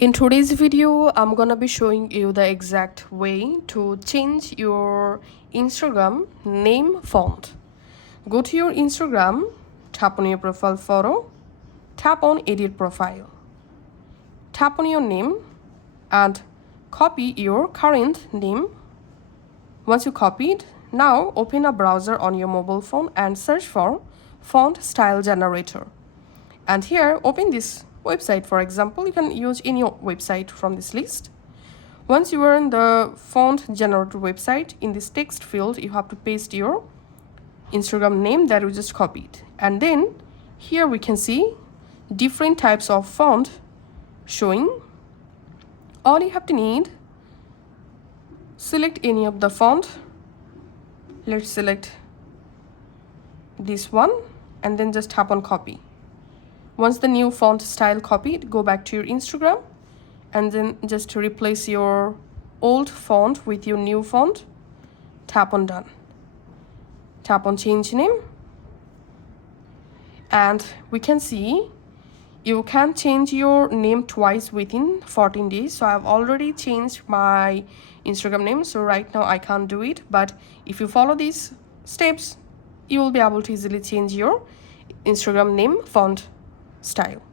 In today's video, I'm gonna be showing you the exact way to change your Instagram name font. Go to your Instagram, tap on your profile photo, tap on edit profile, tap on your name and copy your current name. Once you copied, now open a browser on your mobile phone and search for font style generator. And here, open this website. For example, you can use any website from this list. Once you are in the font generator website, in this text field, you have to paste your Instagram name that we just copied. And then here we can see different types of font showing. All you have to need, select any of the font. Let's select this one and then just tap on copy. Once the new font style copied, go back to your Instagram and then just replace your old font with your new font. Tap on done. Tap on change name. And we can see you can change your name twice within 14 days. So I've already changed my Instagram name. So right now I can't do it. But if you follow these steps, you will be able to easily change your Instagram name font style.